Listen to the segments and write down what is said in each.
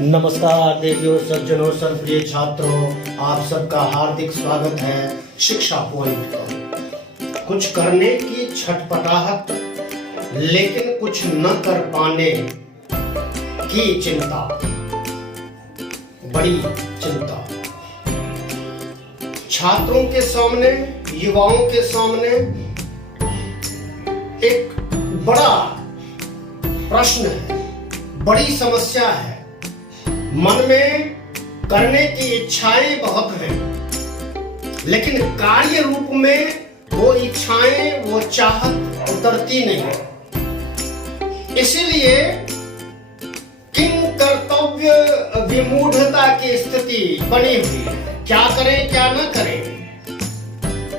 नमस्कार देवियों, सज्जनों, सर्वप्रिय छात्रों, आप सबका हार्दिक स्वागत है शिक्षा पॉइंट पर। कुछ करने की छटपटाहट, लेकिन कुछ न कर पाने की चिंता, बड़ी चिंता। छात्रों के सामने, युवाओं के सामने एक बड़ा प्रश्न है, बड़ी समस्या है। मन में करने की इच्छाएं बहुत हैं, लेकिन कार्य रूप में वो इच्छाएं, वो चाहत उतरती नहीं। इसीलिए किंग कर्तव्य विमूढ़ता की स्थिति बनी हुई है। क्या करें क्या न करें।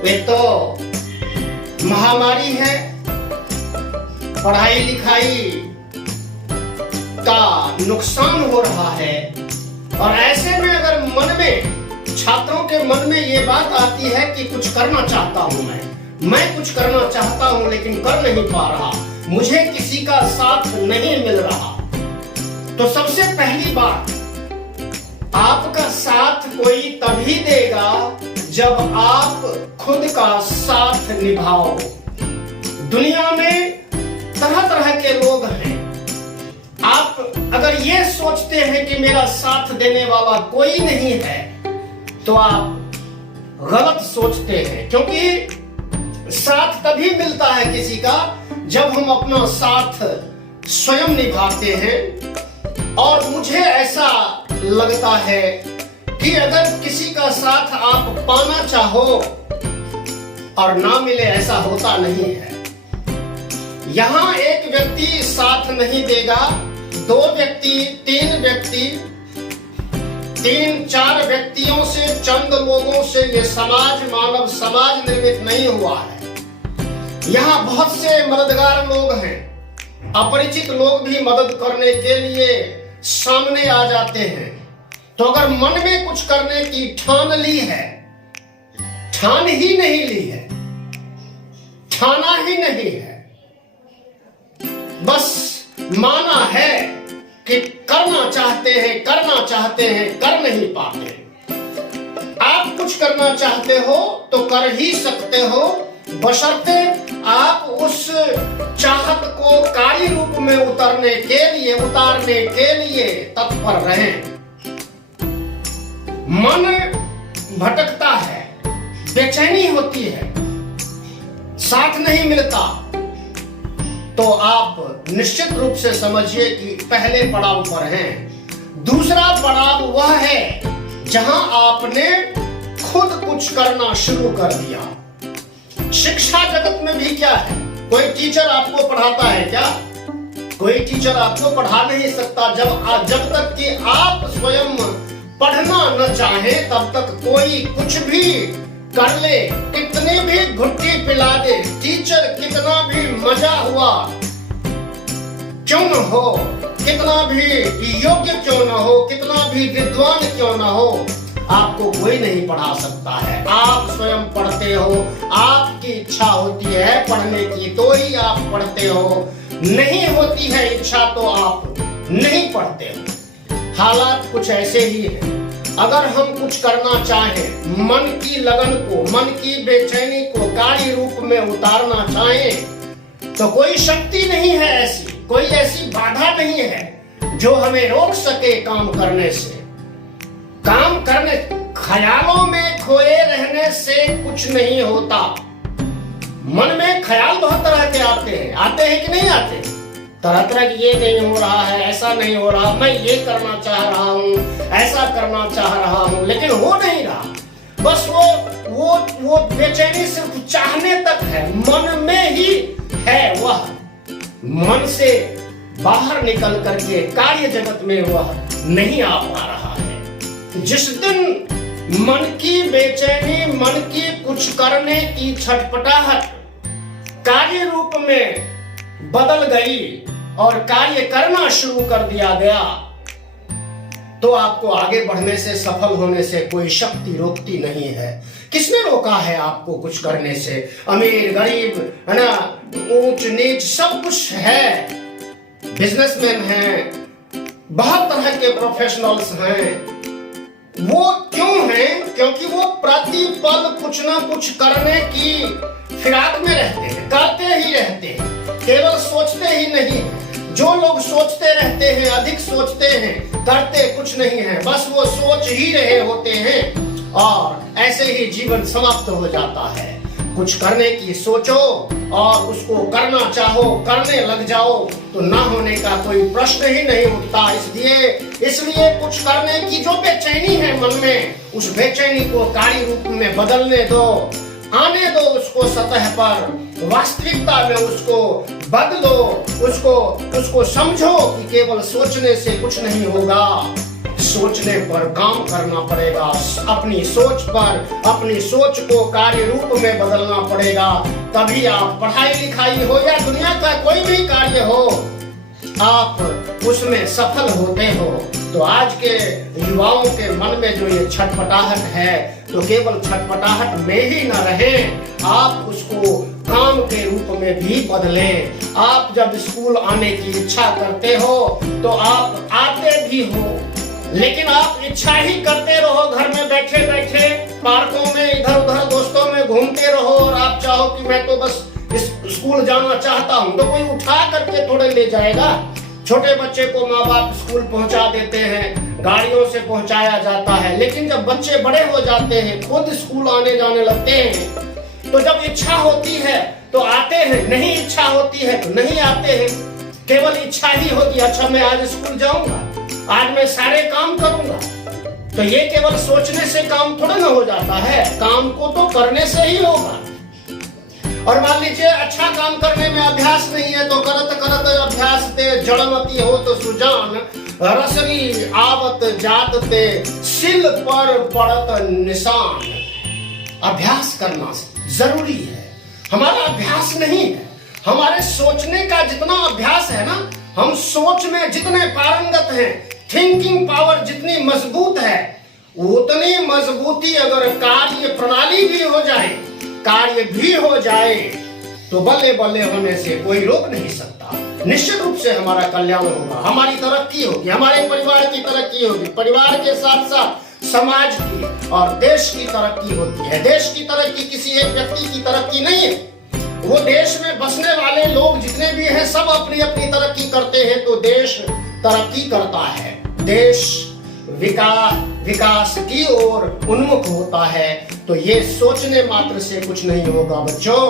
एक तो महामारी है, पढ़ाई लिखाई का नुकसान हो रहा है, और ऐसे में अगर मन में, छात्रों के मन में ये बात आती है कि कुछ करना चाहता हूं, मैं कुछ करना चाहता हूं लेकिन कर नहीं पा रहा, मुझे किसी का साथ नहीं मिल रहा, तो सबसे पहली बात, आपका साथ कोई तभी देगा जब आप खुद का साथ निभाओ। दुनिया में तरह तरह के लोग हैं। आप अगर ये सोचते हैं कि मेरा साथ देने वाला कोई नहीं है, तो आप गलत सोचते हैं, क्योंकि साथ तभी मिलता है किसी का जब हम अपना साथ स्वयं निभाते हैं। और मुझे ऐसा लगता है कि अगर किसी का साथ आप पाना चाहो और ना मिले, ऐसा होता नहीं है। यहां एक व्यक्ति साथ नहीं देगा, दो व्यक्ति, तीन व्यक्ति, तीन चार व्यक्तियों से, चंद लोगों से ये समाज, मानव समाज निर्मित नहीं हुआ है। यहाँ बहुत से मददगार लोग हैं, अपरिचित लोग भी मदद करने के लिए सामने आ जाते हैं। तो अगर मन में कुछ करने की ठान ली है, ठान ही नहीं ली है, ठाना ही नहीं है, बस माना है कि करना चाहते हैं, करना चाहते हैं, कर नहीं पाते। आप कुछ करना चाहते हो तो कर ही सकते हो, बशर्ते आप उस चाहत को कार्य रूप में उतारने के लिए तत्पर रहें। मन भटकता है, बेचैनी होती है, साथ नहीं मिलता, तो आप निश्चित रूप से समझिए कि पहले पड़ाव पर हैं। दूसरा पड़ाव वह है जहां आपने खुद कुछ करना शुरू कर दिया। शिक्षा जगत में भी क्या है, कोई टीचर आपको पढ़ाता है क्या? कोई टीचर आपको पढ़ा नहीं सकता। जब तक कि आप स्वयं पढ़ना न चाहे, तब तक कोई कुछ भी कर ले, कितनी भी घुट्टी पिला दे, टीचर कितना भी मजा हुआ क्यों न हो, कितना भी योग्य क्यों न हो, कितना भी विद्वान क्यों न हो, आपको कोई नहीं पढ़ा सकता है। आप स्वयं पढ़ते हो, आपकी इच्छा होती है पढ़ने की तो ही आप पढ़ते हो, नहीं होती है इच्छा तो आप नहीं पढ़ते हो। हालात कुछ ऐसे ही है। अगर हम कुछ करना चाहें, मन की लगन को, मन की बेचैनी को कार्य रूप में उतारना चाहें, तो कोई शक्ति नहीं है ऐसी, कोई ऐसी बाधा नहीं है जो हमें रोक सके काम करने से। काम करने, ख्यालों में खोए रहने से कुछ नहीं होता। मन में ख्याल बहुत तरह के आते हैं कि नहीं आते? तरह तरह की, ये नहीं हो रहा है, ऐसा नहीं हो रहा, मैं ये करना चाह रहा हूँ, ऐसा करना चाह रहा हूँ, लेकिन हो नहीं रहा। बस वो बेचैनी सिर्फ चाहने तक है, मन में ही है। वह मन से बाहर निकल करके कार्य जगत में वह नहीं आ पा रहा है। जिस दिन मन की बेचैनी, मन की कुछ करने की छटपटाहट कार्य रूप में बदल गई और कार्य करना शुरू कर दिया गया, तो आपको आगे बढ़ने से, सफल होने से कोई शक्ति रोकती नहीं है। किसने रोका है आपको कुछ करने से? अमीर गरीब है ना, ऊंच नीच सब कुछ है, बिजनेसमैन हैं, बहुत तरह के प्रोफेशनल्स हैं। वो क्यों हैं? क्योंकि वो प्रतिपल कुछ ना कुछ करने की फिराक में रहते हैं, करते ही रहते हैं, केवल सोचते ही नहीं। जो लोग सोचते रहते हैं, अधिक सोचते हैं, करते कुछ नहीं है, बस वो सोच ही रहे होते हैं और ऐसे ही जीवन समाप्त हो जाता है। कुछ करने की सोचो और उसको करना चाहो, करने लग जाओ तो ना होने का कोई प्रश्न ही नहीं उठता। इसलिए कुछ करने की जो बेचैनी है मन में, उस बेचैनी को कार्य रूप में बदलने दो, आने दो उसको सतह पर, वास्तविकता में उसको बदलो, उसको समझो कि केवल सोचने से कुछ नहीं होगा, सोचने पर काम करना पड़ेगा। अपनी सोच को कार्य रूप में बदलना पड़ेगा। तभी आप पढ़ाई लिखाई हो या दुनिया का कोई भी कार्य हो, आप उसमें सफल होते हो। तो आज के युवाओं के मन में जो ये छटपटाहट है, तो केवल छटपटाहट में ही न रहे, आप उसको काम के रूप में भी बदलें। आप जब स्कूल आने की इच्छा करते हो तो आप आते भी हो, लेकिन आप इच्छा ही करते रहो, घर में बैठे बैठे पार्कों में इधर उधर दोस्तों में घूमते रहो और आप चाहो कि मैं तो बस स्कूल जाना चाहता हूँ, तो कोई उठा करके थोड़े ले जाएगा। छोटे बच्चे को माँ बाप स्कूल पहुंचा देते हैं, गाड़ियों से पहुंचाया जाता है, लेकिन जब बच्चे बड़े हो जाते हैं, खुद स्कूल आने जाने लगते हैं, तो जब इच्छा होती है तो आते हैं, नहीं इच्छा होती है तो नहीं आते हैं। केवल इच्छा ही होती है, अच्छा मैं आज स्कूल जाऊंगा, आज मैं सारे काम करूंगा। तो ये केवल सोचने से काम थोड़ा ना हो जाता है, काम को तो करने से ही होगा। और मान लीजिए अच्छा काम करने में अभ्यास नहीं है, तो करत करत अभ्यास ते जड़मती हो तो सुजान, रसरी आवत जात ते सिल पर पड़त निशान। अभ्यास करना जरूरी है, हमारा अभ्यास नहीं है। हमारे सोचने का जितना अभ्यास है ना, हम सोच में जितने पारंगत हैं, थिंकिंग पावर जितनी मजबूत है, उतनी मजबूती अगर कार्य प्रणाली भी हो जाए, कार्य भी हो जाए, तो बल्ले बल्ले होने से कोई रोक नहीं सकता। निश्चित रूप से हमारा कल्याण होगा, हमारी तरक्की होगी, हमारे परिवार की तरक्की होगी, परिवार के साथ साथ समाज की और देश की तरक्की होती है। देश की तरक्की किसी एक व्यक्ति की तरक्की नहीं है, वो देश में बसने वाले लोग जितने भी हैं सब अपनी अपनी तरक्की करते हैं तो देश तरक्की करता है, देश विकास की ओर उन्मुख होता है। तो ये सोचने मात्र से कुछ नहीं होगा बच्चों,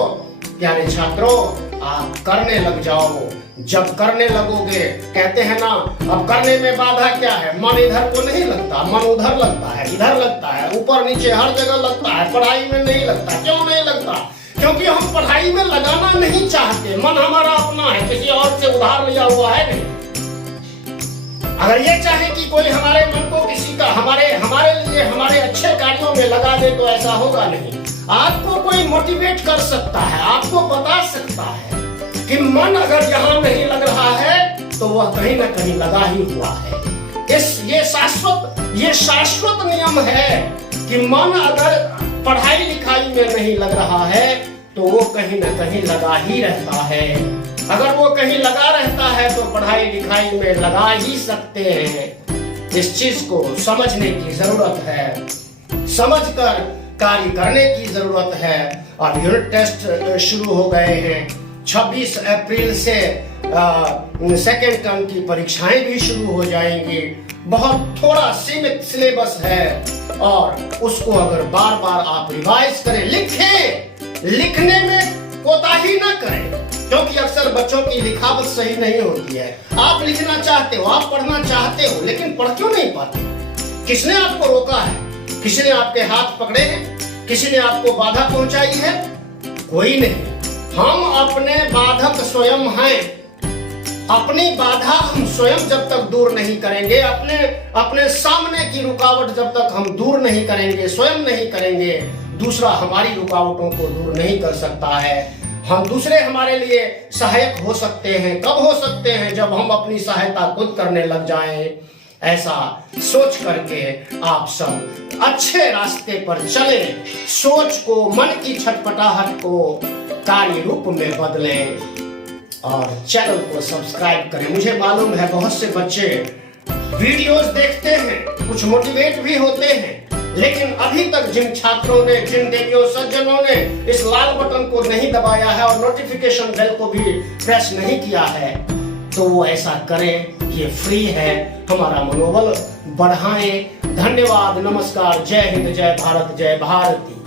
प्यारे छात्रों, आप करने लग जाओ। जब करने लगोगे, कहते हैं ना, अब करने में बाधा क्या है? मन इधर को नहीं लगता, मन उधर लगता है, इधर लगता है, ऊपर नीचे हर जगह लगता है, पढ़ाई में नहीं लगता। क्यों नहीं लगता? क्योंकि हम पढ़ाई में लगाना नहीं चाहते। मन हमारा अपना है, किसी और से उधार लिया हुआ है नहीं। अगर ये चाहे कि कोई हमारे मन को किसी का हमारे लिए हमारे अच्छे कार्यों में लगा दे तो ऐसा होगा नहीं। आपको कोई मोटिवेट कर सकता है, आपको बता सकता है कि मन अगर यहाँ नहीं लग रहा है तो वह कहीं ना कहीं लगा ही हुआ है। ये शाश्वत नियम है कि मन अगर पढ़ाई लिखाई में नहीं लग रहा है तो वो कहीं ना कहीं लगा ही रहता है। अगर वो कहीं लगा रहता है तो पढ़ाई लिखाई में लगा ही सकते हैं। इस चीज को समझने की जरूरत है, समझकर कार्य करने की जरूरत है। अब यूनिट टेस्ट शुरू हो गए हैं, 26 अप्रैल से सेकेंड टर्म की परीक्षाएं भी शुरू हो जाएंगी। बहुत थोड़ा सीमित सिलेबस है और उसको अगर बार बार आप रिवाइज करें, लिखने में कोताही ना करें, क्योंकि अक्सर बच्चों की लिखावट सही नहीं होती है। आप लिखना चाहते हो, आप पढ़ना चाहते हो, लेकिन पढ़ क्यों नहीं पाते? किसने आपको रोका है? किसी ने आपके हाथ पकड़े हैं? किसी ने आपको बाधा पहुंचाई है? कोई नहीं। हम अपने बाधक स्वयं हैं। अपनी बाधा हम स्वयं जब तक दूर नहीं करेंगे, अपने सामने की रुकावट जब तक हम दूर नहीं करेंगे, स्वयं नहीं करेंगे, दूसरा हमारी रुकावटों को दूर नहीं कर सकता है। हम दूसरे हमारे लिए सहायक हो सकते हैं, कब हो सकते हैं? जब हम अपनी सहायता खुद करने लग जाएं। ऐसा सोच करके आप सब अच्छे रास्ते पर चले, सोच को, मन की छटपटाहट को कार्य रूप में बदलें और चैनल को सब्सक्राइब करें। मुझे मालूम है बहुत से बच्चे वीडियोस देखते हैं, कुछ मोटिवेट भी होते हैं, लेकिन अभी तक जिन छात्रों ने, जिन देवियों सज्जनों ने इस लाल बटन को नहीं दबाया है और नोटिफिकेशन बेल को भी प्रेस नहीं किया है, तो वो ऐसा करें। ये फ्री है, हमारा मनोबल बढ़ाएं। धन्यवाद, नमस्कार, जय हिंद, जय भारत, जय भारती।